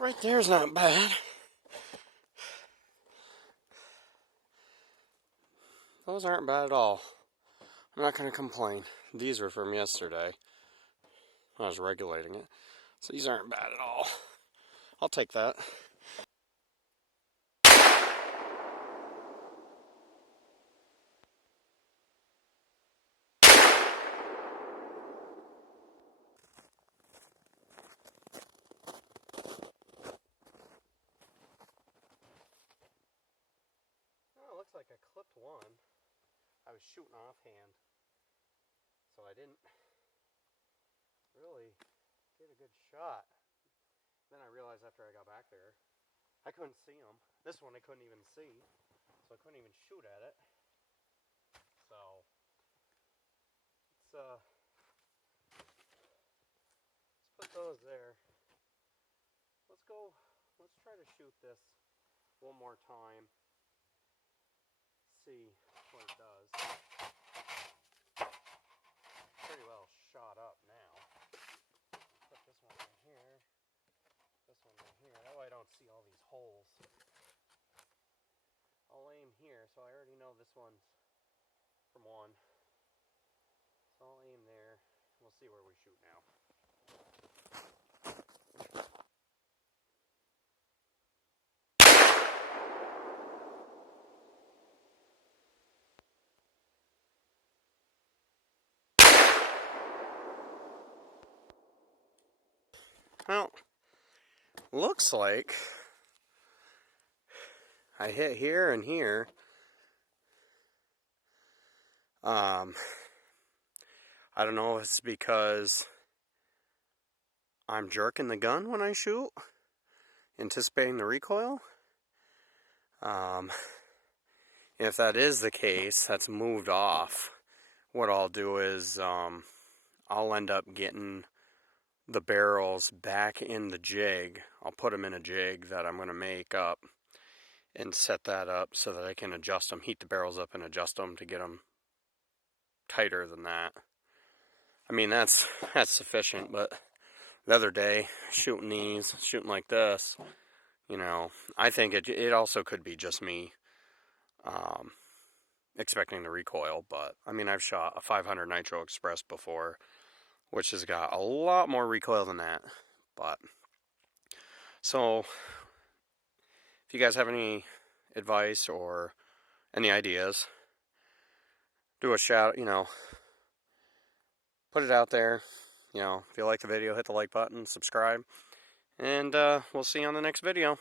Right there's not bad. Those aren't bad at all. I'm not going to complain. These are from yesterday. I was regulating it. So these aren't bad at all. I'll take that. Well, it looks like I clipped one. I was shooting offhand, so I didn't really get a good shot. Then I realized after I got back there, I couldn't see them. This one I couldn't even see, so I couldn't even shoot at it. So, let's put those there. Let's try to shoot this one more time. See what it does. Pretty well shot up now. Put this one right here. This one right here. That way I don't see all these holes. I'll aim here, so I already know this one's from one. So I'll aim there. We'll see where we shoot now. Well, looks like I hit here and here. I don't know if it's because I'm jerking the gun when I shoot, anticipating the recoil. If that is the case, that's moved off. What I'll do is I'll end up getting the barrels back in the jig. I'll put them in a jig that I'm going to make up and set that up so that I can adjust them, heat the barrels up and adjust them to get them tighter than that. I mean, that's sufficient, but the other day, shooting like this, you know, I think it also could be just me expecting the recoil, but I mean, I've shot a 500 Nitro Express before, which has got a lot more recoil than that. But so if you guys have any advice or any ideas, do a shout, you know, put it out there. You know, if you like the video, hit the like button, subscribe, and we'll see you on the next video.